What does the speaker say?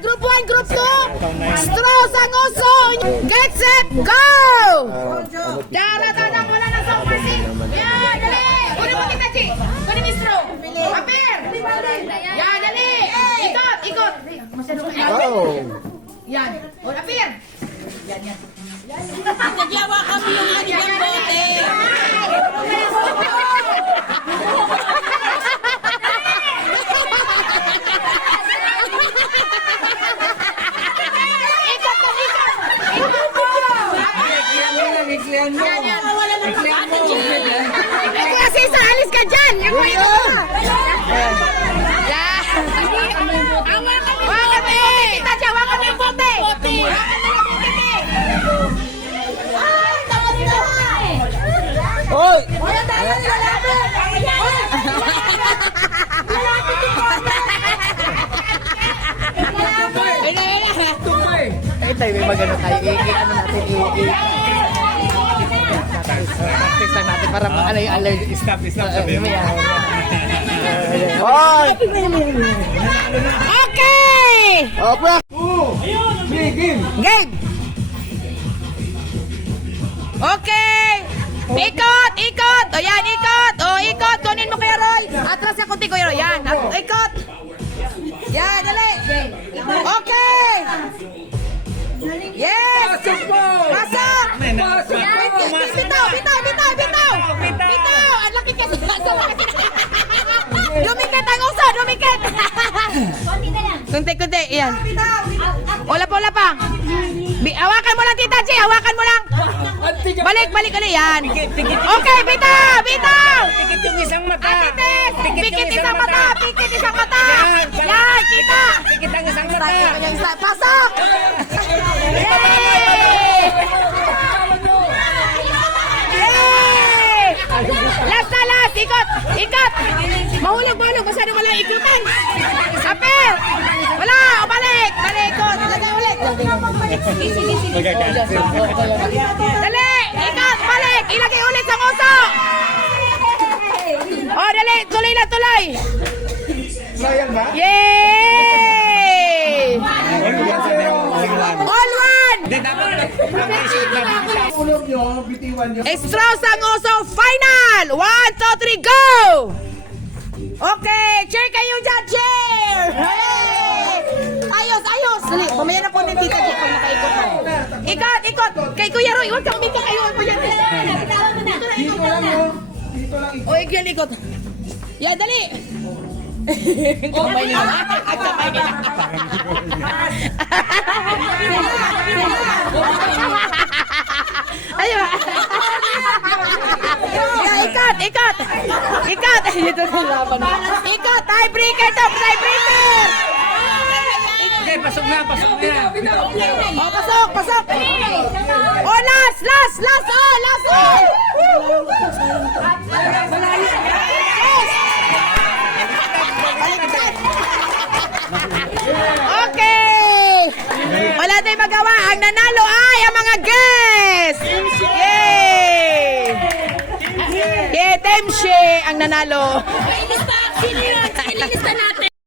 Group 1, Group 2. Straw sa nguso. Get set, go! Daratan ang wala ng song mercy. Yan, dali. Kunin mo kita, Chi. Kunin mo straw. Apir. Yan, dali. Ikot, ikot. Yan. O, apir. Yan, yan. Nagyawa kami yung kanilang bote. Kasi sa alis ka dyan. Yan. Hawakan mo. Kita dyan. Hawakan mo yung bote. Hoy! Tayo may magano tayo. Ano natin? Fix lang natin para alay. Stop, sabi mo. Hoy! Okay! Opo! Game! Okay! Ikot! Ikot! O yan, ikot! O, ikot! Kunin mo Kuya Roy! Atras ka kunti Kuya Roy. Yan. Ikot! Yan, dali! Okay! Yes! Pasok! Bitaw! Ang laki kasi. Dumikit ang uso! Dumikit! Kunti. Yan. Wala pa. Hawakan mo lang, Tita G. Hawakan mo lang. Balik. Yan. Okay, bitaw! Pikit yung isang mata. Pikit isang mata. Yan, kita. Pikit ang isang mata. Pasok! Yay! Last. Ikot. Mahulog. Masyado wala ikutan. Kapil. Wala. Balik. Lagay ulit. Dali. Ikot. Balik. Ilagay ulit sa nguso. Oh, dali. Tuloy. Sayang ba? Yay! All one! Straw sa nguso, final! 1, 2, 3, go! Okay, cheer kayo dyan, cheer! Hey! Ayos! Dali, mamaya na po ni Tita G pag nakaikot ka. Ikot! Kay Kuya Roy, huwag ka umika kayo. Dito lang yun. O, ikot. Yan, dali! Kamay nila. Ayun. Ikat. Ito na laban. Ikat, tiebreaker. Okay, pasok na. Oh, pasok. Oh, last. Okay! Wala tayong magawa. Ang nanalo ay ang mga guests! Yay! Team She ang nanalo. Sino yun? Sinilista natin.